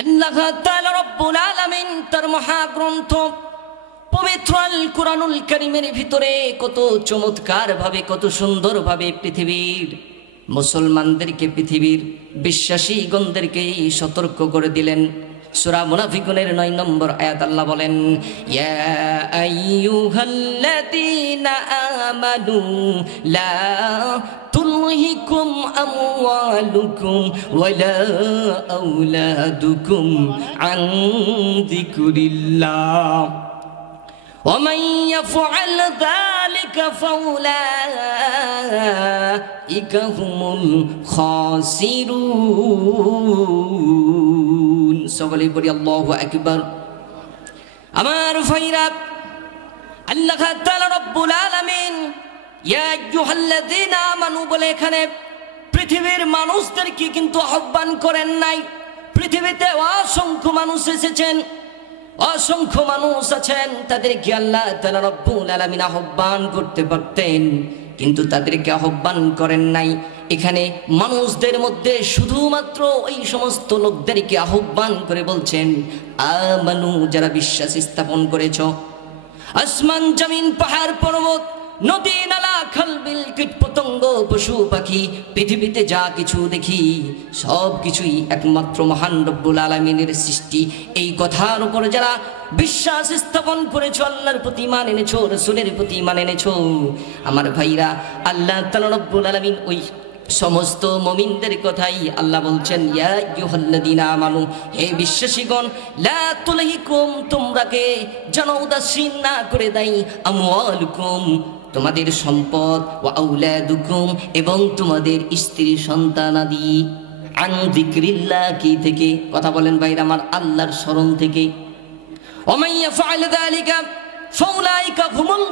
আল্লাহ তাআলা রব্বুল আলামিন তার মহাগ্রন্থ পবিত্র আল কুরআনুল কারীমের ভিতরে কত চমৎকার ভাবে কত সুন্দর ভাবে পৃথিবীর মুসলমানদেরকে পৃথিবীর বিশ্বাসী গণদেরকে সতর্ক করে দিলেন। সূরা মুনাফিকুনের 9 নম্বর আয়াত আল্লাহ বলেন, ইয়া আইয়ুহাল্লাযীনা আমানু লা তুলহিকুম আমওয়ালুকুম ওয়ালা আওলাদুকুম আন যিকরিল্লাহ ومن يفعل ذلك فأولئك هم الخاسرون সকলে বলি আল্লাহু আকবার। আমার ভাইরা, আল্লাহ তাআলা রব্বুল আলামিন ইয়া আইয়ুহাল্লাযীনা আমানু বলে এখানে পৃথিবীর মানুষদেরকে কিন্তু আহ্বান করেন নাই। পৃথিবীতে অসংখ্য মানুষ এসেছেন, অসংখ্য মানুষ আছেন, তাদেরকে আল্লাহ তাআলা রব্বুল আলামিন আহ্বান করতে পারতেন, কিন্তু তাদেরকে আহ্বান করেন নাই। এখানে মানুষদের মধ্যে শুধুমাত্র ওই সমস্ত লোকদেরকে আহ্বান করে বলছেন, আমানু, যারা বিশ্বাস স্থাপন করেছ। আসমান জমিন পাহাড় পর্বত নদী নালা খালবিল কীট পতঙ্গ পশু পাখি পৃথিবীতে যা কিছু দেখি সব কিছুই একমাত্র মহান রব্বুল আলামিনের সৃষ্টি। এই কথার উপর যারা বিশ্বাস স্থাপন করেছো, আল্লাহর প্রতি ঈমান এনেছো, রাসূলের প্রতি ঈমান এনেছো, আমার ভাইরা, আল্লাহ তাআলা রব্বুল আলামিন ওই সমস্ত মুমিনদের কথাই আল্লাহ বলছেন, ইয়া আইয়ুহাল্লাযীনা আমানু, হে বিশ্বাসীগণ, লা তুলহিকুম, তোমরাকে যেন উদাসীন না করে দেয়, আমওয়ালুকুম, তোমাদের সম্পদ, ওয়া আওলাদুকুম, এবং তোমাদের স্ত্রী সন্তানাদি, আন যিকরিল্লাহ, কি থেকে? কথা বলেন ভাইরা আমার, আল্লাহর স্মরণ থেকে। ওয়া মান ইয়াফআল যালিকা ফাউলাইকা হুমুল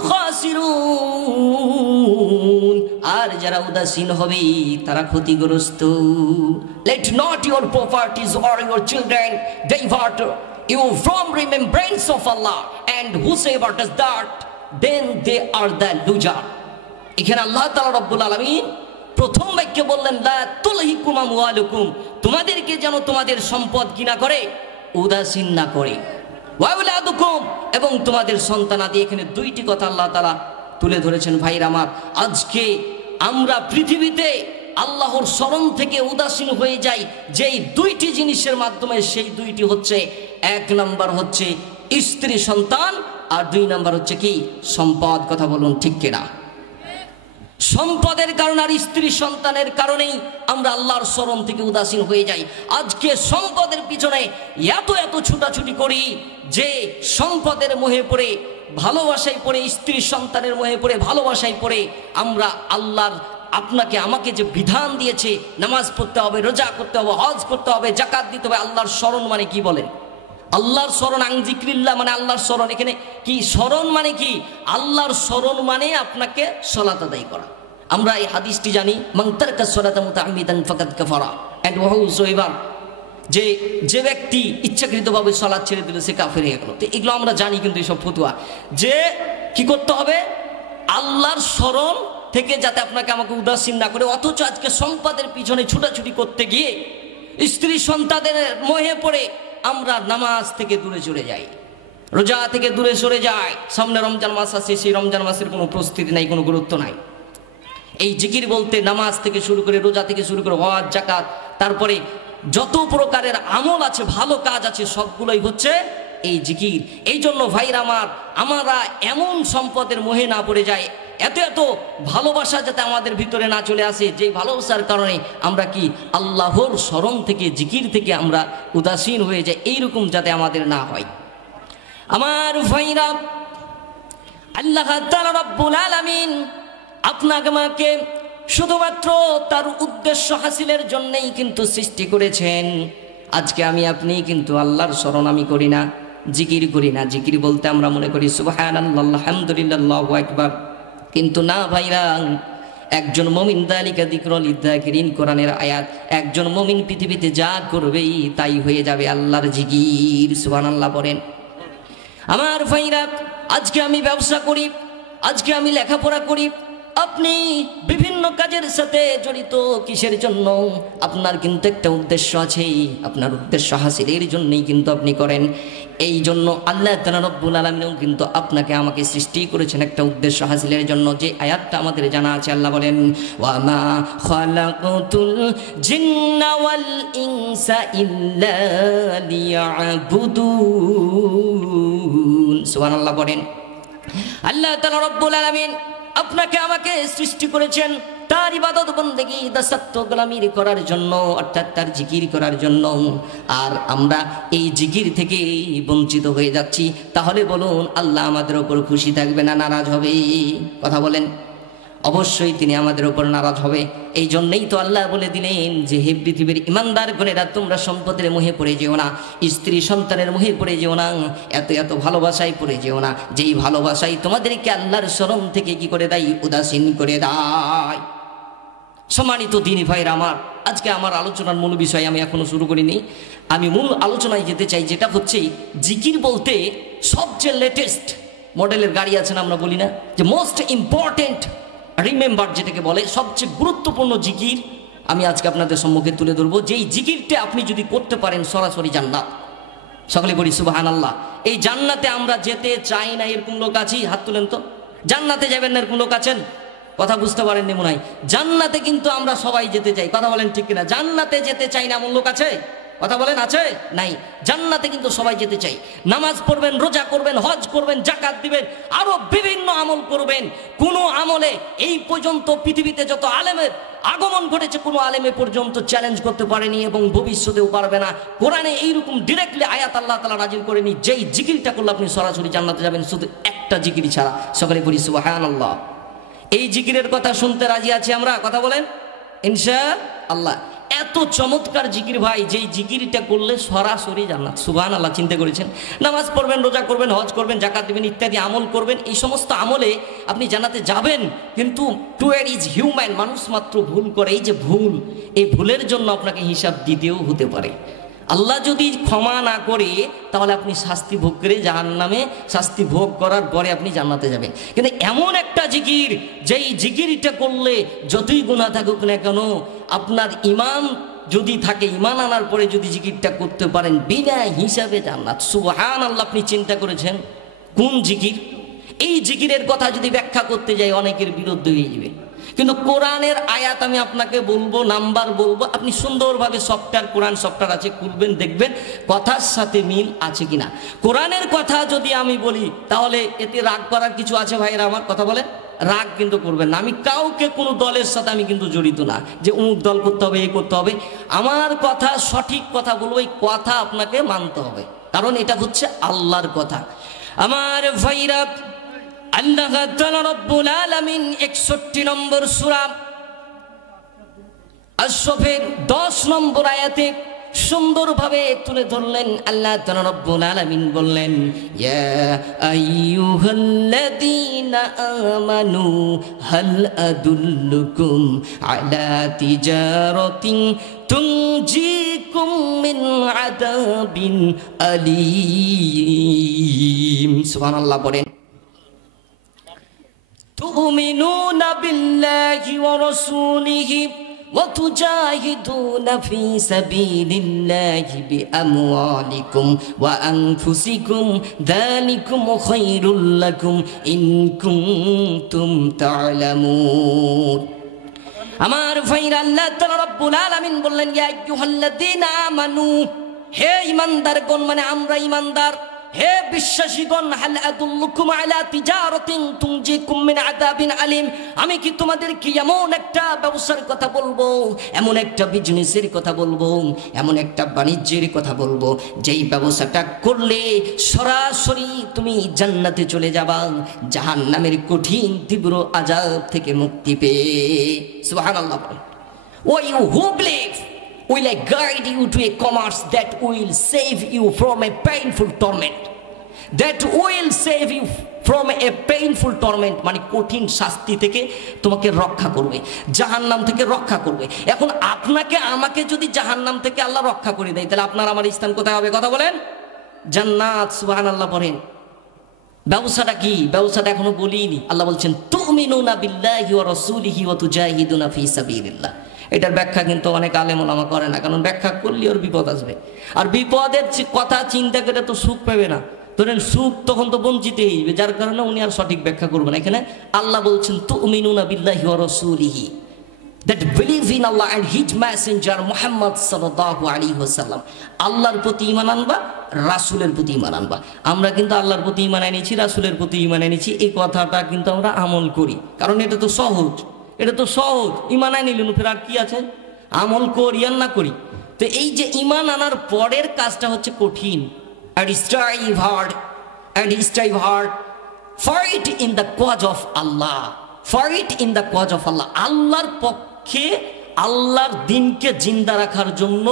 খাসিরুন, আর যারা উদাসীন হবে তারা ক্ষতিগ্রস্ত। Let not your properties or your children divert you from remembrance of Allah, and whosoever does that, then they are the loser. এখানে আল্লাহ তাআলা রব্বুল আলামিন প্রথম বাক্যে বললেন, লা তুলহিকুম আমওয়ালুকুম, তোমাদেরকে যেন তোমাদের সম্পদ কিনা করে, উদাসীন না করে, ওয়া আওলাদুকুম, এবং তোমাদের সন্তানাদি। এখানে দুইটি কথা আল্লাহ তাআলা তুলে ধরেছেন। ভাইরা আমার, আজকে আমরা পৃথিবীতে আল্লাহর স্মরণ থেকে উদাসীন হয়ে যাই যেই দুইটি জিনিসের মাধ্যমে, সেই দুইটি হচ্ছে, এক নাম্বার হচ্ছে স্ত্রী সন্তান, আর দুই নাম্বার হচ্ছে কি? সম্পদ। কথা বলুন ঠিক কিনা? সম্পদের কারণে আর স্ত্রী সন্তানের কারণেই আমরা আল্লাহর স্মরণ থেকে উদাসীন হয়ে যাই। আজকে সম্পদের পিছনে এত এত ছুটাছুটি করি যে সম্পদের মোহে পড়ে, ভালোবাসায় পড়ে, স্ত্রী সন্তানের মোহে পড়ে, ভালোবাসায় পড়ে আমরা আল্লাহর, আপনাকে আমাকে যে বিধান দিয়েছে, নামাজ পড়তে হবে, রোজা করতে হবে, হজ করতে হবে, যাকাত দিতে হবে, আল্লাহর স্মরণ মানে কি বলেন? আল্লাহর স্মরণ, আন যিকরিল্লাহ মানে আল্লাহর স্মরণ। এখানে কি স্মরণ মানে কি? আল্লাহর স্মরণ মানে আপনাকে সালাত আদায় করা। আমরা এই হাদিসটি জানি, মান তারাকা সালাতা মুতাআম্মিদান ফাকাদ কাফারা, এন্ড ওয়াহুসোইবার, যে ব্যক্তি ইচ্ছাকৃতভাবে সালাত ছেড়ে দিল সে কাফের হয়ে গেল। তো এগুলো আমরা জানি, কিন্তু এইসব ফতোয়া যে কি করতে হবে, আল্লাহর স্মরণ থেকে যাতে আপনাকে আমাকে উদাসীন না করে। অথচ আজকে সম্পদের পিছনে ছুটাছুটি করতে গিয়ে স্ত্রী সন্তানের মোহে পড়ে আমরা নামাজ থেকে দূরে চলে যাই, রোজা থেকে দূরে সরে যাই। সামনে রমজান মাস আছে, সেই রমজান মাসের কোনো প্রস্তুতি নাই, কোনো গুরুত্ব নাই। এই জিকির বলতে নামাজ থেকে শুরু করে, রোজা থেকে শুরু করে, হজ, যাকাত, তারপরে যত প্রকারের আমল আছে, ভালো কাজ আছে, সবগুলোই হচ্ছে এই জিকির। এই জন্য ভাইরা আমার, আমরা এমন সম্পদের মোহে না পড়ে যাই, এত এত ভালোবাসা যাতে আমাদের ভিতরে না চলে আসে, যে ভালোবাসার কারণে আমরা কি আল্লাহর স্মরণ থেকে, জিকির থেকে আমরা উদাসীন হয়ে যাই, এইরকম যাতে আমাদের না হয়। আমার ভাইরা, আল্লাহ তাআলা রব্বুল আলামিন আপনাকে আমাকে শুধুমাত্র তার উদ্দেশ্য হাসিলের জন্যই কিন্তু সৃষ্টি করেছেন। আজকে আমি আপনি কিন্তু আল্লাহর স্মরণ আমি করি না, জিকির করি না। জিকির বলতে আমরা মনে করি সুবহানাল্লাহ, আলহামদুলিল্লাহ, আল্লাহু আকবার। কিন্তু না ভাইরা, একজন মুমিন যালিকা যিকরুল লিযাকিরিন, কোরআনের আয়াত, একজন মুমিন পৃথিবীতে যা করবেই তাই হয়ে যাবে আল্লাহর জিকির। সুবহানাল্লাহ বলেন। আমার ভাইরা, আজকে আমি ব্যবসা করি, আজকে আমি লেখাপড়া করি, আপনি বিভিন্ন কাজের সাথে জড়িত কিসের জন্য? আপনার কিন্তু একটা উদ্দেশ্য আছে, আপনার উদ্দেশ্য হাসিলের জন্যই কিন্তু আপনি করেন। এই জন্য আল্লাহ তাআলা রব্বুল আলামিনও কিন্তু আপনাকে আমাকে সৃষ্টি করেছেন একটা উদ্দেশ্য হাসিলের জন্য। যে আয়াতটা আমাদের জানা আছে, আল্লাহ বলেন ওয়া মা খালাকাতুল জিন্না ওয়াল ইনসা ইল্লা লিয়াবুদুন। সুবহানাল্লাহ বলেন। আল্লাহ তাআলা রব্বুল আলামিন আপনাকে আমাকে সৃষ্টি করেছেন তার ইবাদত বন্দেগী দাসত্ব গোলামি করার জন্য, অর্থাৎ তার জিকির করার জন্য। আর আমরা এই জিকির থেকে বঞ্চিত হয়ে যাচ্ছি, তাহলে বলুন আল্লাহ আমাদের ওপর খুশি থাকবে না নারাজ হবে? কথা বলেন। অবশ্যই তিনি আমাদের উপর নারাজ হবে। এই জন্যই তো আল্লাহ বলে দিলেন যে হে পৃথিবীর ইমানদার গণেরা, তোমরা সম্পদের মোহে পড়ে যেও না, স্ত্রী সন্তানের মোহে পড়ে যেও না, এত এত ভালোবাসায় পড়ে যেও না, যেই ভালোবাসাই তোমাদেরকে আল্লাহর শরণ থেকে কি করে দেয়? উদাসীন করে দেয়। সম্মানিত দিনী ভাইরা আমার, আজকে আমার আলোচনার মূল বিষয় আমি এখনো শুরু করিনি। আমি মূল আলোচনায় যেতে চাই, যেটা হচ্ছে জিকির বলতে সবচেয়ে লেটেস্ট মডেলের গাড়ি আছে না, আমরা বলি না যে মোস্ট ইম্পর্টেন্ট রিমেম্বার, যেটাকে বলে সবচেয়ে গুরুত্বপূর্ণ জিকির আমি আজকে আপনাদের সম্মুখে তুলে ধরবো। যেই জিকিরটা আপনি যদি করতে পারেন সরাসরি জান্নাত। সকলে বলি সুবহানাল্লাহ। এই জান্নাতে আমরা যেতে চাই না এরকম লোক আছি? হাত তুলেন তো। জান্নাতে যাবেন না এরকম লোক আছেন? কথা বুঝতে পারেননি মনে হয়। জান্নাতে কিন্তু আমরা সবাই যেতে চাই, কথা বলেন ঠিক কিনা? জান্নাতে যেতে চাই না এমন লোক আছে? কথা বলেন, আছে? নাই। জান্নাতে কিন্তু সবাই যেতে চাই। নামাজ পড়বেন, রোজা করবেন, হজ করবেন, জাকাত দিবেন, আরো বিভিন্ন আমল করবেন। কোনো আমলে এই পর্যন্ত পৃথিবীতে যত আলেমের আগমন ঘটেছে, কোনো আলেমে পর্যন্ত চ্যালেঞ্জ করতে পারেনি এবং ভবিষ্যতেও পারবে না। কোরআনে এইরকম ডিরেক্টলি আয়াত আল্লাহ তাআলা নাযিল করেনি যেই জিকিরটা করলে আপনি সরাসরি জান্নাতে যাবেন, শুধু একটা জিকিরই ছাড়া। সকলে বলি সুবহানাল্লাহ। এই জিকিরের কথা শুনতে রাজি আছি আমরা? কথা বলেন ইনশাআল্লাহ। এত চমৎকার জিকির ভাই, যেই জিকিরটা করলে সরাসরি জান্নাত। সুবহানাল্লাহ। চিন্তা করেছেন? নামাজ পড়বেন, রোজা করবেন, হজ করবেন, জাকাত দিবেন, ইত্যাদি আমল করবেন, এই সমস্ত আমলে আপনি জান্নাতে যাবেন। কিন্তু টুয়ার ইজ হিউম্যান, মানুষ মাত্র ভুল করে। এই যে ভুল, এই ভুলের জন্য আপনাকে হিসাব দিতেও হতে পারে। আল্লাহ যদি ক্ষমা না করে তাহলে আপনি শাস্তি ভোগ করে জাহান্নামে শাস্তি ভোগ করার পরে আপনি জান্নাতে যাবেন। কিন্তু এমন একটা জিকির, যেই জিকিরটা করলে যতই গুনাহ থাকুক না কেন, আপনার ঈমান যদি থাকে, ঈমান আনার পরে যদি জিকিরটা করতে পারেন, বিনা হিসাবে জান্নাত। সুবহানাল্লাহ। আপনি চিন্তা করেছেন কোন জিকির? এই জিকিরের কথা যদি ব্যাখ্যা করতে যাই অনেকের বিরুদ্ধে হয়ে যাবে। কিন্তু কোরআনের আয়াত আমি আপনাকে বলবো, নাম্বার বলবো, আপনি সুন্দরভাবে সফটওয়্যার, কোরআন সফটওয়্যার আছে, খুলবেন, দেখবেন কথার সাথে মিল আছে কিনা। কোরআনের কথা যদি আমি বলি তাহলে এতে রাগ করার কিছু আছে ভাইয়েরা আমার? কথা বলেন। রাগ কিন্তু করবেন না। আমি কাউকে কোনো দলের সাথে আমি কিন্তু জড়িত না যে অমুক দল করতে হবে, এই করতে হবে। আমার কথা সঠিক কথা বলবো, এই কথা আপনাকে মানতে হবে, কারণ এটা হচ্ছে আল্লাহর কথা। আমার ভাইরা, আল্লাহ তাআলা রব্বুল আলামিন 61 নম্বর সূরা আশ-শফের 10 নম্বর আয়াতে সুন্দরভাবে তুলে ধরলেন। আল্লাহ তাআলা রব্বুল আলামিন বললেন, ইয়া আইয়ুহাল্লাযীনা আমানু হাল আদুল্লুকুম আলা তিজারাতিন তুনজিকুম মিন আযাবিন আলীম। সুবহানাল্লাহ বলেন। تؤمنون بالله ورسوله وتجاهدون في سبيل الله بأموالكم وأنفسكم ذلكم خير لكم إن كنتم تعلمون। আমার ভাইরা, আল্লাহ তাআলা রব্বুল আলামিন বললেন, ইয়া আইয়ুহাল্লাযীনা আমানু, হে ঈমানদারগণ, মানে আমরা ঈমানদার, হে বিশ্বাসীগণ, হাল আদুল্লুকুম আলা তিজারাতিন তুনজিকুম মিন আযাবিন আলীম, আমি কি তোমাদেরকে এমন একটা ব্যবসার কথা বলবো, এমন একটা বিজনেসের কথা বলবো, এমন একটা বাণিজ্যের কথা বলবো, যেই ব্যবসাটা করলে সরাসরি তুমি জান্নাতে চলে যাবা, জাহান্নামের কঠিন তীব্র আযাব থেকে মুক্তি পেয়ে। সুবহানাল্লাহ। O you who believe will I guide you to a commerce that will save you from a painful torment, that will save you from a painful torment, মানে কঠিন শাস্তি থেকে তোমাকে রক্ষা করবে, জাহান্নাম থেকে রক্ষা করবে। এখন আপনাকে আমাকে যদি জাহান্নাম থেকে আল্লাহ রক্ষা করে দেয়, তাহলে আপনার আমার স্থান কোথায় হবে? কথা বলেন। জান্নাত। সুবহানাল্লাহ বলেন। ব্যবসাটা কি? ব্যবসাটা এখনো বলিনি। আল্লাহ বলছেন তুমিনুনা বিল্লাহি ওয়া রাসূলিহি ওয়া তুজাহিদুনা ফি সাবিলিল্লাহ। এটার ব্যাখ্যা কিন্তু অনেক আলেম ওলামা করে না, কারণ ব্যাখ্যা করলে ওর বিপদ আসবে, আর বিপদের কথা চিন্তা করে তো সুখ পাবে না। ধরেন সুখ তখন তো বঞ্চিতই হইবে, যার কারণে উনি আর সঠিক ব্যাখ্যা করবেন। এখানে আল্লাহ বলছেন তুমিনুনা বিল্লাহি ওয়া রাসূলিহি, that believe in Allah and his messenger Muhammad sallallahu alaihi wasallam। আল্লাহর প্রতি ঈমান আনবা, রাসূলের প্রতি ঈমান আনবা। আমরা কিন্তু আল্লাহর প্রতি ঈমান এনেছি, রাসূলের প্রতি ঈমান এনেছি, এই কথাটা কিন্তু আমরা আমল করি, কারণ এটা তো সহজ, এটা তো সহজ। ঈমান আনিলেন, ফের আর কি আছে? আমল করি আর না করি। তো এই যে ঈমান আনার পরের কাজটা হচ্ছে কঠিন। and strive hard for it in the cause of Allah, for it in the cause of Allah। আল্লাহর পক্ষে, আল্লাহর দ্বীনকে জিন্দা রাখার জন্য,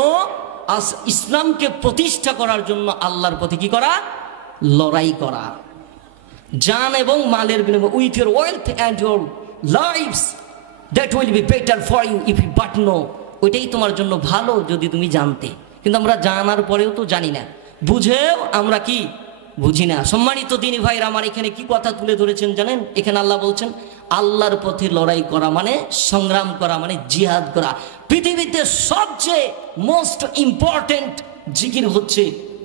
ইসলামকে প্রতিষ্ঠা করার জন্য আল্লাহর পথে কি করা? লড়াই করা, জান এবং মালের বিনিময়ে। With your wealth and your lives that will be better for you if you but no. ওইটাই তোমার জন্য ভালো যদি তুমি জানতে। কিন্তু আমরা জানার পরেও তো জানি না, বুঝেও আমরা কি বুঝি না। সম্মানিত দিনী ভাইরা আমার, এখানে কি কথা তুলে ধরেছেন জানেন? এখানে আল্লাহ বলছেন আল্লাহর পথে লড়াই করা মানে সংগ্রাম করা, মানে জিহাদ করা। পৃথিবীতে সবচেয়ে মোস্ট ইম্পর্টেন্ট জিকির হচ্ছে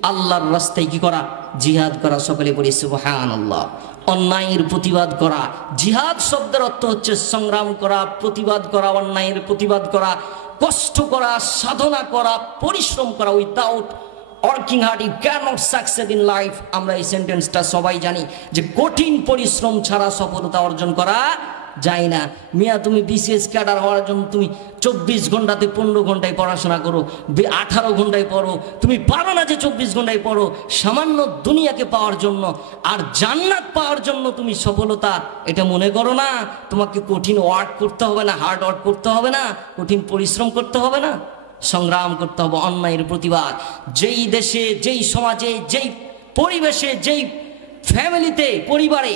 আল্লাহর রাস্তায় কি করা? জিহাদ করা। সকলে বলি সুবহানাল্লাহ। অন্যায়ের প্রতিবাদ করা। জিহাদ শব্দের অর্থ হচ্ছে সংগ্রাম করা, প্রতিবাদ করা, অন্যায়ের প্রতিবাদ করা, কষ্ট করা, সাধনা করা, পরিশ্রম করা। Without working hard you cannot succeed in life। আমরা এই সেন্টেন্সটা সবাই জানি যে কঠিন পরিশ্রম ছাড়া সফলতা অর্জন করা যায় না। মিয়া তুমি বিসিএস ক্যাডার হওয়ার জন্য তুমি 24 ঘন্টাতে 15 ঘন্টায় পড়াশোনা করো, 18 ঘন্টায় পড়ো, তুমি পারো না যে 24 ঘন্টায় পড়ো সামান্য দুনিয়াকে পাওয়ার জন্য। আর জান্নাত পাওয়ার জন্য তুমি সফলতা এটা মনে করো না। তোমাকে কঠিন ওয়ার্ক করতে হবে না, হার্ড ওয়ার্ক করতে হবে না, কঠিন পরিশ্রম করতে হবে না, সংগ্রাম করতে হবে অন্যায়ের প্রতিবাদ। যেই দেশে, যেই সমাজে, যেই পরিবেশে, যেই ফ্যামিলিতে, পরিবারে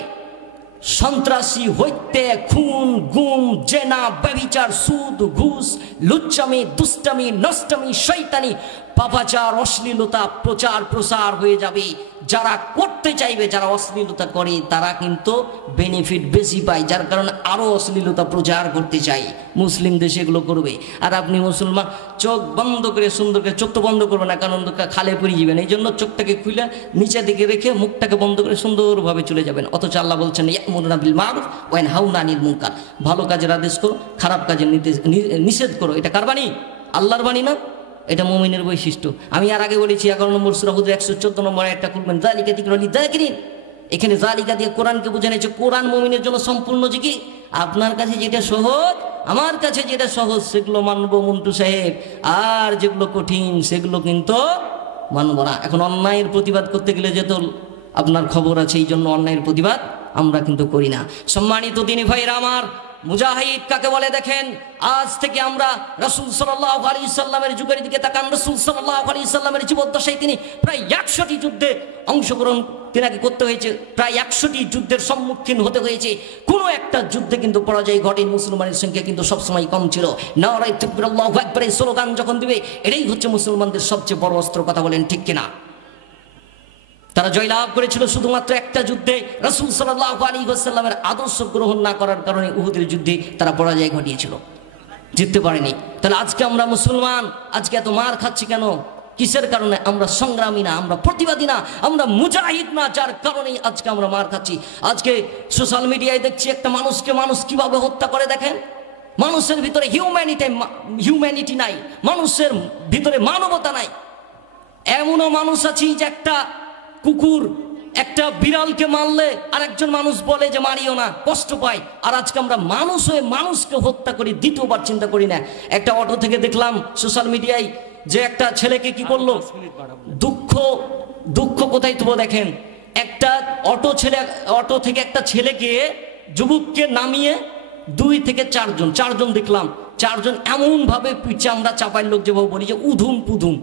সন্ত্রাসী, হত্যা, খুন, গুম, জেনা, ব্যভিচার, সুদ, ঘুষ, লুচ্চামি, দুষ্টামি, নষ্টামি, শয়তানি, পাপাচার, অশ্লীলতা প্রচার প্রসার হয়ে যাবে। যারা করতে চাইবে, যারা অশ্লীলতা করে তারা কিন্তু বেনিফিট বেশি পায়, যার কারণে আরও অশ্লীলতা প্রচার করতে চাই। মুসলিম দেশে এগুলো করবে। আর আপনি মুসলমান চোখ বন্ধ করে, সুন্দর করে, চোখ তো বন্ধ করবে না কারণ খালে পড়ে যাবেন, এই জন্য চোখটাকে খুলে নিচের দিকে রেখে মুখটাকে বন্ধ করে সুন্দরভাবে চলে যাবেন। অথচ আল্লাহ বলছেন ইয়া'মুরুনা বিল মা'রুফ ওয়া ইয়ানহাউনা আনিল মুনকার। ভালো কাজের আদেশ করো, খারাপ কাজের নিষেধ করো। এটা কার বাণী? আল্লাহর বাণী না? এটা মুমিনের বৈশিষ্ট্য। আমি আর আগে বলেছি 11 নম্বর সূরা হুদ 114 নম্বর একটা খুলবেন, যালিকা যিকরুল লিযাকিরিন। এখানে জালিকা দিয়ে কোরআনকে বোঝানো হয়েছে। কোরআন মুমিনের জন্য সম্পূর্ণ জিকির। আপনার কাছে যেটা সহজ, আমার কাছে যেটা সহজ সেগুলো মানবো মন্টু সাহেব, আর যেগুলো কঠিন সেগুলো কিন্তু মানবো না। এখন অন্যায়ের প্রতিবাদ করতে গেলে যেহেতু আপনার খবর আছে, এই জন্য অন্যায়ের প্রতিবাদ আমরা কিন্তু করি না। সম্মানিত দিনী ভাইরা আমার, মুজাহিদ কাকে বলে দেখেন। আজ থেকে আমরা রাসূল সাল্লাল্লাহু আলাইহি সাল্লামের যুগের দিকে তাকান। রাসূল সাল্লাল্লাহু আলাইহি সাল্লামের জীবদ্দশায় তিনি প্রায় 100টি যুদ্ধে অংশগ্রহণ তিনাকে করতে হয়েছে, প্রায় 100টি যুদ্ধের সম্মুখীন হতে হয়েছে। কোনো একটা যুদ্ধে কিন্তু পরাজয় ঘটেনি। মুসলমানের সংখ্যা কিন্তু সবসময় কম ছিল। নারায়ে তাকবীর, আল্লাহু আকবার এই স্লোগান যখন দিবে, এটাই হচ্ছে মুসলমানদের সবচেয়ে বড় অস্ত্র। কথা বলেন ঠিক কিনা? তারা জয়লাভ করেছিল শুধুমাত্র একটা যুদ্ধে। রাসূল সাল্লাল্লাহু আলাইহি ওয়াসাল্লামের আদর্শ গ্রহণ না করার কারণে উহুদের যুদ্ধে তারা পরাজয় ঘটিয়েছিল, জিততে পারেনি। তাহলে আজকে আমরা মুসলমান, আজকে এত মার খাচ্ছি কেন? কিসের কারণে? আমরা সংগ্রামী না, আমরা প্রতিবাদী না, আমরা মুজাহিদ না, যার কারণেই আজকে আমরা মার খাচ্ছি। আজকে সোশ্যাল মিডিয়ায় দেখছি একটা মানুষকে মানুষ কিভাবে হত্যা করে। দেখেন, মানুষের ভিতরে হিউম্যানিটি নাই, মানুষের ভিতরে মানবতা নাই। এমনও মানুষ আছে যে একটা কুকুর একটা বিড়ালকে মারলে আরেকজন মানুষ বলে যে মারিও না, কষ্ট পায়। আর আজকে আমরা মানুষ হয়ে মানুষকে হত্যা করি, দ্বিতীয়বার চিন্তা করি না। একটা অটো থেকে দেখলাম সোশ্যাল মিডিয়ায় যে একটা ছেলেকে কি করলো, দুঃখ কোথায় তবু দেখেন, একটা অটো থেকে একটা ছেলেকে, যুবককে নামিয়ে 2 থেকে 4জন দেখলাম, 4জন এমন ভাবে পিছে, আমরা চাপাইর লোক যেভাবে বলি যে উধুম পুধুম,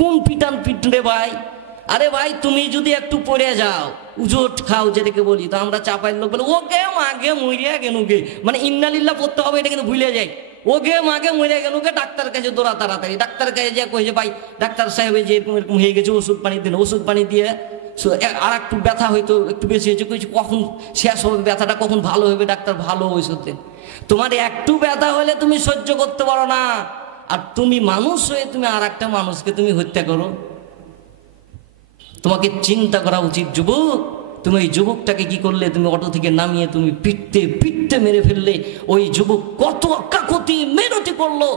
কোন পিটান পিটলে ভাই। আরে ভাই, তুমি যদি একটু পড়ে যাও, উজোট খাও যেটাকে বলি, তো আমরা চাপাইর লোক বলে ওকে মাগে মরিয়া গেনুকে, মানে ইন্নালিল্লাহ পড়তে হবে, এটা কিন্তু ভুলে যাই। ওকে মাগে মরিয়া গেনুকে, ডাক্তার কাছে দৌড়া তাড়াতাড়ি। ডাক্তার কাছে যা কই যে ভাই ডাক্তার সাহেব যে এরকম এরকম হয়ে গেছে, ওষুধ পানি দিন। ওষুধ পানি দিয়ে আর একটু ব্যথা হয়তো একটু বেশি হয়েছে, কখন শেষ হবে ব্যথাটা, কখন ভালো হবে ডাক্তার, ভালো ঔষধ দেন। তোমার একটু ব্যথা হলে তুমি সহ্য করতে পারো না, আর তুমি মানুষ হয়ে তুমি আর একটা মানুষকে তুমি হত্যা করো। তোমাকে চিন্তা করা উচিত যুবক। তুমি ওই যুবকটাকে কি করলে, তুমি অটো থেকে নামিয়ে তুমি পিটতে পিটতে মেরে ফেললে। ওই যুবক কত কাকুতি মেরতি করলো,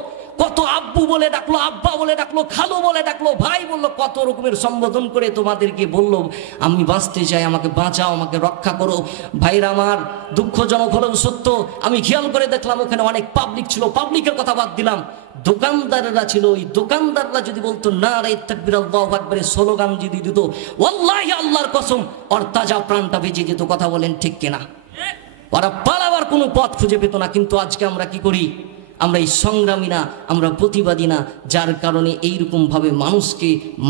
কত আব্বু বলে ডাকলো, আব্বা বলে ডাকলো, খালু বলে ডাকলো, ভাই বললো, কত রকমের সম্বোধন করে তোমাদেরকে বললো আমি বাঁচতে চাই, আমাকে বাঁচাও, আমাকে রক্ষা করো। ভাইরা আমার, দুঃখজনক হলেও সত্য, আমি খেয়াল করে দেখলাম ওখানে অনেক পাবলিক ছিল। পাবলিকের কথা বাদ দিলাম, দোকানদাররা ছিল। ওই দোকানদাররা যদি বলতো নারে তাকবীর আল্লাহু আকবার স্লোগান যদি দিত, ওয়াল্লাহি আল্লাহর কসম ওর তাজা প্রাণটা বেঁচে যেত। কথা বলেন ঠিক কিনা? ওরা পালাবার কোনো পথ খুঁজে পেত না। কিন্তু আজকে আমরা কি করি? আমরা এই সংগ্রামী না, আমরা প্রতিবাদী না, যার কারণে এইরকমভাবে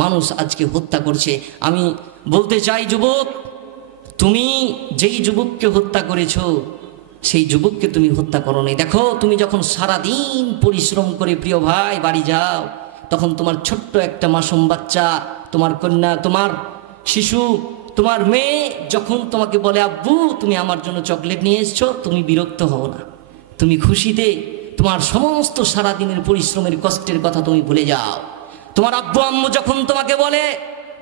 মানুষ আজকে হত্যা করছে। আমি বলতে চাই যুবক, তুমি যেই যুবককে হত্যা করেছো সেই যুবককে তুমি হত্যা করো নাই। দেখো, তুমি যখন সারাদিন পরিশ্রম করে প্রিয় ভাই বাড়ি যাও, তখন তোমার ছোট্ট একটা মাসুম বাচ্চা, তোমার কন্যা, তোমার শিশু, তোমার মেয়ে যখন তোমাকে বলে আব্বু তুমি আমার জন্য চকলেট নিয়ে এসছো, তুমি বিরক্ত হও না, তুমি খুশিতে তোমার সমস্ত সারাদিনের পরিশ্রমের কষ্টের কথা তুমি ভুলে যাও। তোমার আব্বু আম্মু যখন তোমাকে বলে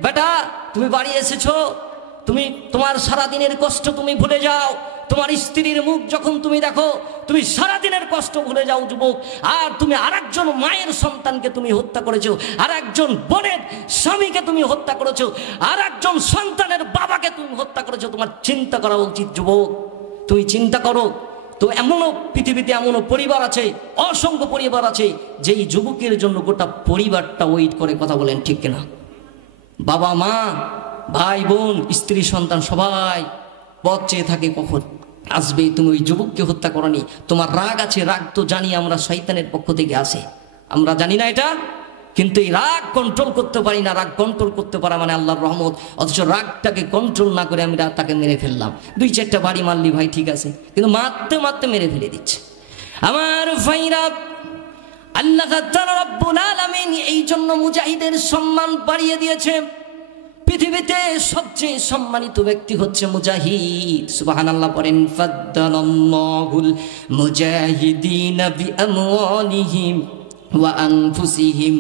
বেটা তুমি বাড়ি এসেছো, তুমি তোমার সারাদিনের কষ্ট তুমি ভুলে যাও। তোমার স্ত্রীর মুখ যখন তুমি দেখো, তুমি সারাদিনের কষ্ট ভুলে যাও যুবক। আর তুমি আরেকজন মায়ের সন্তানকে তুমি হত্যা করেছো, আর একজন বোনের স্বামীকে তুমি হত্যা করেছো, আর একজন সন্তানের বাবাকে তুমি হত্যা করেছো। তোমার চিন্তা করা উচিত যুবক, তুমি চিন্তা করো। তো এমনও পৃথিবীতে এমনও পরিবার আছে, অসংখ্য পরিবার আছে যেই যুবকের জন্য গোটা পরিবারটা ওয়েট করে। কথা বলেন ঠিক কিনা? বাবা মা, ভাই বোন, স্ত্রী সন্তান সবাই পথ চেয়ে থাকে কখন আসবে। তুমি ওই যুবককে হত্যা করনি। তোমার রাগ আছে, রাগ তো জানি আমরা শয়তানের পক্ষ থেকে আসে, আমরা জানি না এটা, কিন্তু এই রাগ কন্ট্রোল করতে পারি না। রাগ কন্ট্রোল করতে পারা মানে আল্লাহর রহমত। অথচ রাগটাকে কন্ট্রোল না করে আমি তাকে মেরে ফেললাম। 2-4টা বাড়ি মারলি ভাই ঠিক আছে, কিন্তু মারতে মারতে মেরে ফেলে দিচ্ছে। আমার ভাইরা, আল্লাহ তাআলা রব্বুল আলামিন এই জন্য মুজাহিদের সম্মান বাড়িয়ে দিয়েছে। পৃথিবীতে সবচেয়ে সম্মানিত ব্যক্তি হচ্ছে মুজাহিদ। সুবহানাল্লাহ পড়েন, ফাদ্দালাল্লাহুল মুজাহিদিনা বিআমওয়ালিহিম ওয়া আনফুসিহিম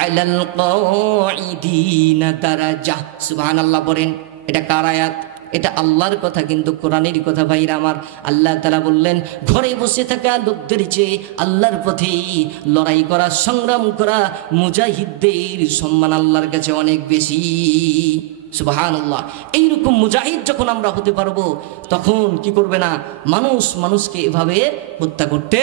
আলাল কাঈদিনা দারাজা। সুবহানাল্লাহ পড়েন। এটা কার আয়াত? এটা আল্লাহর কথা, কিন্তু কোরআনের কথা ভাইরা আমার। আল্লাহ তাআলা বললেন, ঘরে বসে থাকা লোকদের চেয়ে আল্লাহর পথে লড়াই করা, সংগ্রাম করা মুজাহিদদের সম্মান আল্লাহর কাছে অনেক বেশি। সুবহানাল্লাহ। এইরকম মুজাহিদ যখন আমরা হতে পারবো, তখন কি করবে না, মানুষকে এভাবে হত্যা করতে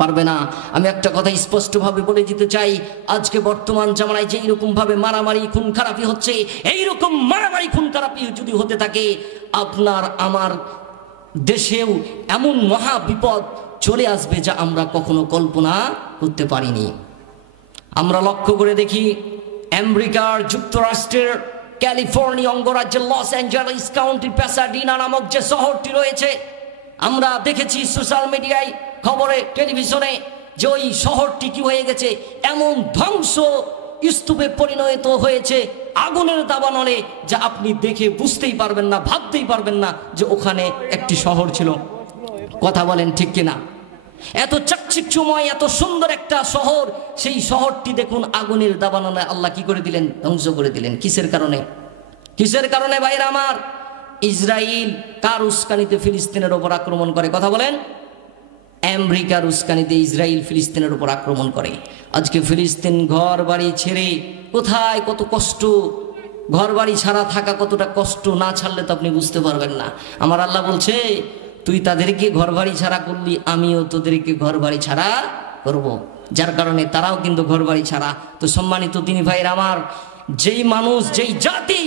পারবে না। আমি একটা কথা স্পষ্টভাবে বলে দিতে চাই, আজকে বর্তমান জামানায় যে এইরকম ভাবে মারামারি খুন খারাপি হচ্ছে, এইরকম মারামারি খুন খারাপি যদি হতে থাকে, আপনার আমার দেশেও এমন মহা বিপদ চলে আসবে যা আমরা কখনো কল্পনা করতে পারিনি। আমরা লক্ষ্য করে দেখি, আমেরিকার যুক্তরাষ্ট্রের ক্যালিফোর্নিয়া অঙ্গরাজ্যের লস অ্যাঞ্জেলেস কাউন্টির প্যাসাডিনা নামক যে শহরটি রয়েছে, আমরা দেখেছি সোশ্যাল মিডিয়ায়, খবরে, টেলিভিশনে, যে ওই শহরটি কি হয়ে গেছে, এমন ধ্বংস স্তূপে পরিণত হয়েছে আগুনের দাবানলে, যা আপনি দেখে বুঝতেই পারবেন না, ভাবতেই পারবেন না যে ওখানে একটি শহর ছিল। কথা বলেন ঠিক কিনা? এত চাকচিক্যময়, এত সুন্দর একটা শহর, সেই শহরটি দেখুন আগুনের দাবানলে আল্লাহ কি করে দিলেন, ধ্বংস করে দিলেন। কিসের কারণে? কিসের কারণে ভাইরা আমার? ইসরায়েল কার উস্কানিতে ফিলিস্তিনের ওপর আক্রমণ করে? কথা বলেন। আমেরিকার উস্কানিতে ইসরায়েল ফিলিস্তিনের উপর আক্রমণ করে। আজকে ফিলিস্তিন ঘর বাড়ি ছেড়ে কোথায়, কত কষ্ট, ঘর বাড়ি ছাড়া থাকা কতটা কষ্ট, না ছাড়লে তো আপনি বুঝতে পারবেন না। আমার আল্লাহ বলছে, তুই তাদেরকে ঘর বাড়ি ছাড়া করলি, আমিও তোদেরকে ঘর বাড়ি ছাড়া করব, যার কারণে তারাও কিন্তু ঘর বাড়ি ছাড়া। তো সম্মানিত তিনি ভাইয়ের আমার, যেই মানুষ, যেই জাতি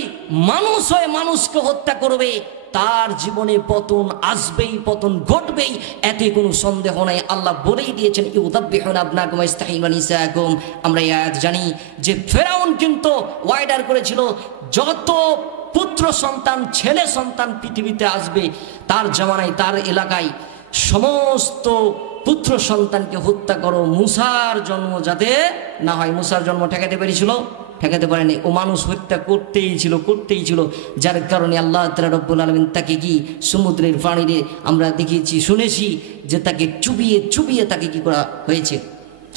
মানুষ হয়ে মানুষকে হত্যা করবে, তার জীবনে পতন আসবেই, পতন ঘটবেই, এতে কোনো সন্দেহ নাই। আল্লাহ বলেই দিয়েছেন, ইউদাব্বিহুনা আবনাকুম ওয়া ইস্তাহয়ুনা নিসাআকুম। আমরা এই আয়াত জানি যে ফেরাউন কিন্তু ওয়াইডার করেছিল, যত পুত্র সন্তান, ছেলে সন্তান পৃথিবীতে আসবে, তার জামানায়, তার এলাকায় সমস্ত পুত্র সন্তানকে হত্যা করো, মুসার জন্ম যাতে না হয়। মুসার জন্ম ঠেকাতে পেরেছিল? ঠেকাতে পারেনি। ও মানুষ হত্যা করতেই ছিল, যার কারণে আল্লাহ তাআলা রব্বুল আলামিন তাকে কি সমুদ্রের পানিতে আমরা দেখেছি, শুনেছি যে তাকে চুবিয়ে তাকে কি করা হয়েছে,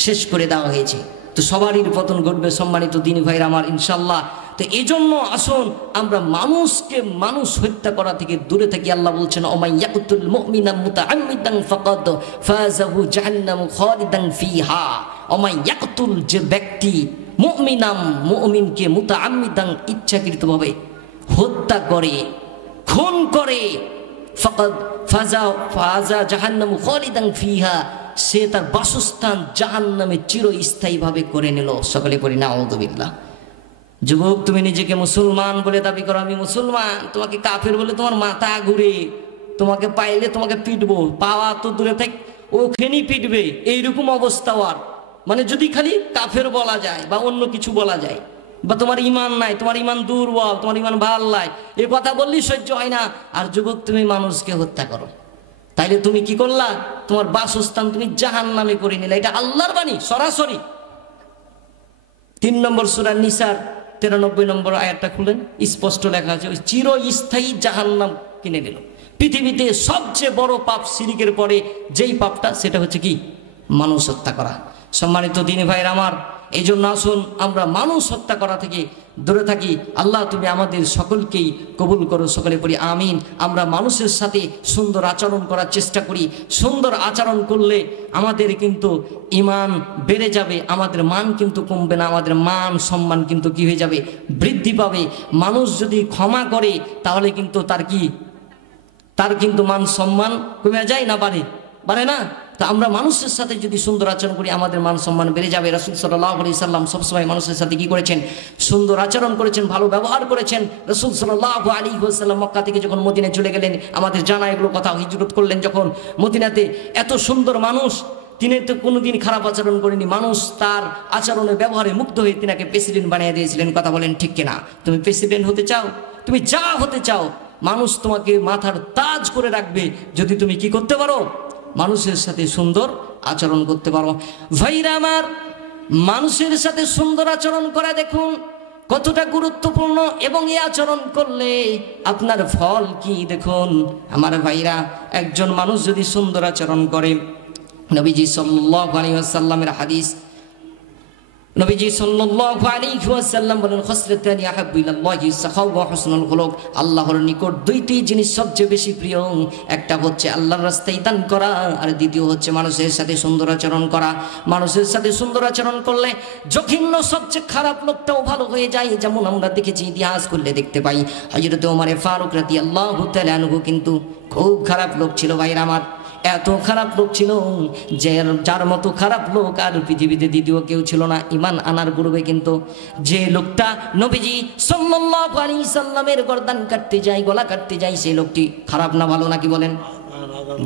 শেষ করে দেওয়া হয়েছে। তো সবারই পতন ঘটবে সম্মানিত দিনী ভাইরা আমার, ইনশাল্লাহ। তো এই জন্য আসুন আমরা মানুষ হত্যা করা থেকে দূরে থাকি। আল্লাহ বলছেন, ওমাই ইয়াকতুল মুমিনা মুতাআম্মিদান ফাকাদ ফাযাহু জাহান্নামু খালিদান ফিহা। ওমাই ইয়াকতুল, যে ব্যক্তি মুমিনকে মুতাআম্মিদান ইচ্ছাকৃতভাবে হত্যা করে, খুন করে, ফাকাদ ফাযা জাহান্নামু খালিদান ফিহা, সে তার বাসস্থান জাহান্নামে চিরস্থায়ীভাবে করে নিল। সকলে পড়ি নাউযুবিল্লাহ। যুবক, তুমি নিজেকে মুসলমান বলে দাবি করো, আমি মুসলমান, তোমাকে কাফের বলে তোমার মাথা ঘুরে, তোমাকে পাইলে তোমাকে পিটবো, পাওয়া তো দূরে থাক, ওখানেই পিটবে, এইরকম অবস্থা। আর মানে যদি খালি কাফের বলা যায় বা অন্য কিছু বলা যায়, বা তোমার ইমান নাই, তোমার ইমান দুর্বল, তোমার ইমান ভাল নাই, এ কথা বললেই সহ্য হয় না। আর যুবক, তুমি মানুষকে হত্যা করো, তাইলে তুমি কি করলা? তোমার বাসস্থান তুমি জাহান্নামে করে নিলে। এটা আল্লাহর বাণী সরাসরি। 3 নম্বর সূরা নিসার 93 নম্বর আয়াতটা খুলেন, স্পষ্ট লেখা আছে, ওই চিরস্থায়ী জাহান্নাম কিনে নিল। পৃথিবীতে সবচেয়ে বড় পাপ শিরকের পরে যেই পাপটা, সেটা হচ্ছে কি? মানুষ হত্যা করা। সম্মানিত দিনী ভাইয়ের আমার, এই জন্য আসুন আমরা মানুষ হত্যা করা থেকে দূরে থাকি। আল্লাহ তুমি আমাদের সকলকেই কবুল করো। সকলে পড়ি আমিন। আমরা মানুষের সাথে সুন্দর আচরণ করার চেষ্টা করি। সুন্দর আচরণ করলে আমাদের কিন্তু ঈমান বেড়ে যাবে, আমাদের মান কিন্তু কমবে না, আমাদের মান সম্মান কিন্তু কি হয়ে যাবে? বৃদ্ধি পাবে। মানুষ যদি ক্ষমা করে তাহলে কিন্তু তার কিন্তু মান সম্মান কমে যায় না বাড়ে না? তা আমরা মানুষের সাথে যদি সুন্দর আচরণ করি আমাদের মান সম্মান বেড়ে যাবে। রাসূল সাল্লাল্লাহু আলাইহি সাল্লাম সবসময় মানুষের সাথে কি করেছেন? সুন্দর আচরণ করেছেন, ভালো ব্যবহার করেছেন। রাসূল সাল্লাল্লাহু আলাইহি ওয়াসাল্লাম মক্কা থেকে যখন মদিনায় চলে গেলেন, আমাদের জানা এগুলো কথা, হিজরত করলেন যখন মদিনাতে, এত সুন্দর মানুষ, তিনি তো কোনোদিন খারাপ আচরণ করেনি। মানুষ তার আচরণে ব্যবহারে মুগ্ধ হয়ে তিনাকে প্রেসিডেন্ট বানিয়ে দিয়েছিলেন। কথা বলেন ঠিক কিনা? তুমি প্রেসিডেন্ট হতে চাও, তুমি যা হতে চাও, মানুষ তোমাকে মাথার তাজ করে রাখবে যদি তুমি কি করতে পারো? মানুষের সাথে সুন্দর আচরণ করতে পারো। ভাইরা আমার, মানুষের সাথে সুন্দর আচরণ করা দেখুন কতটা গুরুত্বপূর্ণ, এবং এই আচরণ করলে আপনার ফল কি দেখুন। আমার ভাইরা, একজন মানুষ যদি সুন্দর আচরণ করে, নবীজি সাল্লাল্লাহু আলাইহি ওয়াসাল্লামের হাদিস, নবীজি সাল্লাল্লাহু আলাইহি ওয়াসাল্লাম বলেন, খাসলাতানি আহাব্বু ইলাল্লাহি সাখাওয়া ওয়া হুসনুল খুলুক। আল্লাহর নিকট দুইটি জিনিস সবচেয়ে বেশি প্রিয়, একটা হচ্ছে আল্লাহর রাস্তায় দান করা, আর দ্বিতীয় হচ্ছে মানুষের সাথে সুন্দর আচরণ করা। মানুষের সাথে সুন্দর আচরণ করলে জঘন্য সবচেয়ে খারাপ লোকটাও ভালো হয়ে যায়। যেমন আমরা দেখেছি, ইতিহাস করলে দেখতে পাই, হযরত ওমর ফারুক রাদিয়াল্লাহু তাআলা আনহু কিন্তু খুব খারাপ লোক ছিল। ভাইরা আমার, এত খারাপ লোক ছিল যে যার মতো খারাপ লোক আর পৃথিবীতে দ্বিতীয় কেউ ছিল না। ঈমান আনার পূর্বে কিন্তু যে লোকটা নবীজি সাল্লাল্লাহু আলাইহি সাল্লামের গর্দান কাটতে যায়, গলা কাটতে যায়, সেই লোকটি খারাপ না ভালো নাকি বলেন?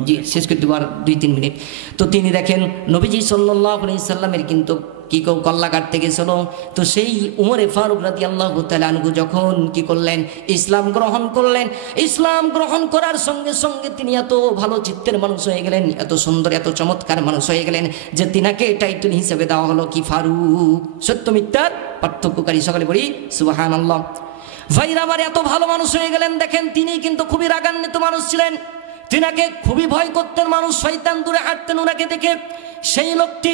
জি, শেষ করতে পার 2-3 মিনিট। তো তিনি দেখেন নবীজি সাল্লাল্লাহু আলাইহি সাল্লামের কিন্তু কি কল্লা কাটতে গেছিল। তো সেই উমরে ফারুক রাদিয়াল্লাহু তাআলা আনহু যখন কি করলেন? ইসলাম গ্রহণ করলেন। ইসলাম গ্রহণ করার সঙ্গে সঙ্গে তিনি এত ভালো চিত্তের মানুষ হয়ে গেলেন, এত সুন্দর, এত চমৎকার মানুষ হয়ে গেলেন যে তিনাকে টাইটেল হিসেবে দেওয়া হলো কি? ফারুক, সত্য মিথ্যার পার্থক্যকারী। সকালে বলি সুবহানাল্লাহ। ভাইরা আমার, এত ভালো মানুষ হয়ে গেলেন। দেখেন, তিনি কিন্তু খুবই রাগান্বিত মানুষ ছিলেন, তিনাকে খুবই ভয় করতেন মানুষ, শয়তান দূরে হাঁটতেন ওনাকে দেখে। সেই লোকটি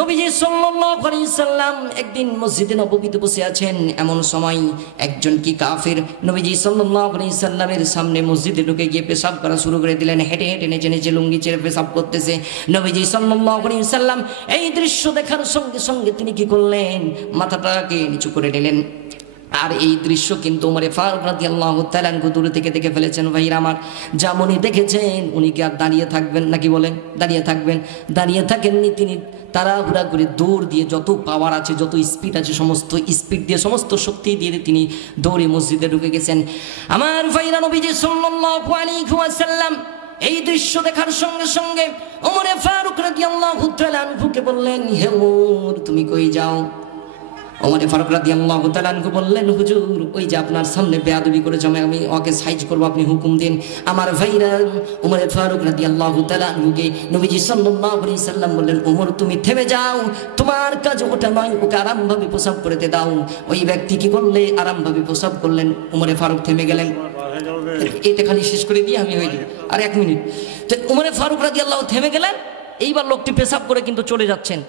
নবীজি সাল্লাল্লাহু আলাইহি সাল্লাম একদিন মসজিদে নববীতে বসে আছেন, এমন সময় একজন কি কাফের নবীজি সাল্লাল্লাহু আলাইহি সাল্লামের সামনে মসজিদে ঢুকে গিয়ে পেশাব করা শুরু করে দিলেন। হেঁটে হেঁটে নেচে নেচে লুঙ্গি ছেড়ে পেশাব করতেছে। নবীজি সাল্লাল্লাহু আলাইহি সাল্লাম এই দৃশ্য দেখার সঙ্গে সঙ্গে তিনি কি করলেন? মাথাটাকে নিচু করে নিলেন। আর এই দৃশ্য কিন্তু ওমরে ফারুক রাদিয়াল্লাহু তাআলা আনহু দূর থেকে দেখে ফেলেছেন। ভাইরা আমার, যেমন দেখেছেন, উনি কি আর দাঁড়িয়ে থাকবেন নাকি বলেন? দাঁড়িয়ে থাকবেন? দাঁড়িয়ে থাকেননি। তিনি তাড়াহুড়া করে দৌড় দিয়ে, যত পাওয়ার আছে, যত স্পিড আছে, সমস্ত স্পিড দিয়ে, সমস্ত শক্তি দিয়ে তিনি দৌড়ে মসজিদে ঢুকে গেছেন। আমার ভাইরা, নবীজি সাল্লাল্লাহু আলাইহি ওয়াসাল্লাম এই দৃশ্য দেখার সঙ্গে সঙ্গে ওমরে ফারুক রাদিয়াল্লাহু তাআলা আনহুকে বললেন, হে ওমর, তুমি কই যাও? ওমরে ফারুক রাদিয়াল্লাহু তাআলা আনহু বললেন, হুজুর ওই যে আপনার সামনে বেয়াদবি করেছে, আমি ওকে সাইজ করব, আপনি হুকুম দিন। আমার ভাইরা, ওমরে ফারুক রাদিয়াল্লাহু তাআলা আনহুকে নবীজি সাল্লাল্লাহু আলাইহি সাল্লাম বললেন, ওমর তুমি থেমে যাও, তোমার কাজ ওটা নয়, ওকে আরামভাবে প্রসাব করতে দাও। ওই ব্যক্তি কি করলে আরামভাবে প্রসাব করলেন, ওমরে ফারুক থেমে গেলেন। এটা খালি শেষ করে দিয়ে আমি হয়ে যাই, আর 1 মিনিট। তো ওমরে ফারুক রাদিয়াল্লাহু থেমে গেলেন। এইবার লোকটি পেশাব করে কিন্তু চলে যাচ্ছেন।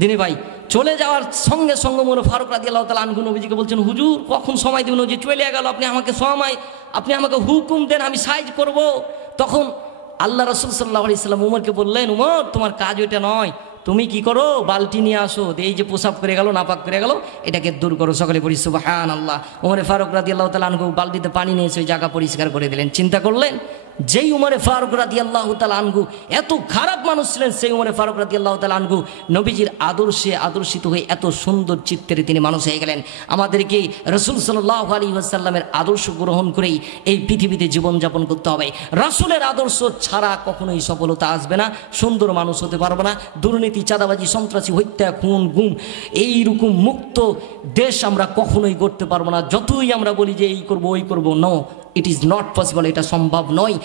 দিনী ভাই, চলে যাওয়ার সঙ্গে সঙ্গে ওমর ফারুক রাদিয়াল্লাহু তাআলা আনহু নবীজিকে বলছেন, হুজুর কখন সময় দিবেন, যে চলে গেল, আপনি আমাকে সময়, আপনি আমাকে হুকুম দেন, আমি সাইজ করব। তখন আল্লাহ রাসূল সাল্লাল্লাহু আলাইহি সাল্লাম ওমরকে বললেন, ওমর তোমার কাজ ওইটা নয়, তুমি কি করো, বালতি নিয়ে আসো, এই যে প্রসাব করে গেল, নাপাক করে গেল, এটাকে দূর করো। সকলে পড়ি সুবহানাল্লাহ। ওমরে ফারুক রাদিয়াল্লাহু তাআলা আনহু বালতিতে পানি নিয়ে এসে ওই জায়গা পরিষ্কার করে দিলেন। চিন্তা করলেন, যেই উমরে ফারুক রাদিয়াল্লাহু তাআলা আনহু এত খারাপ মানুষ ছিলেন, সেই উমরে ফারুক রাদিয়াল্লাহু তাআলা আনহু নবীজির আদর্শে আদর্শিত হয়ে এত সুন্দর চিত্তের তিনি মানুষ হয়ে গেলেন। আমাদেরকে রাসূল সাল্লাল্লাহু আলাইহি ওয়াসাল্লামের আদর্শ গ্রহণ করেই এই পৃথিবীতে জীবনযাপন করতে হবে। রাসূলের আদর্শ ছাড়া কখনোই সফলতা আসবে না, সুন্দর মানুষ হতে পারবে না। দুর্নীতি, চাঁদাবাজি, সন্ত্রাসী, হত্যা, খুন, গুম, এইরকম মুক্ত দেশ আমরা কখনোই করতে পারবো না। যতই আমরা বলি যে এই করবো ওই করবো, no, it is not possible, এটা সম্ভব নয়।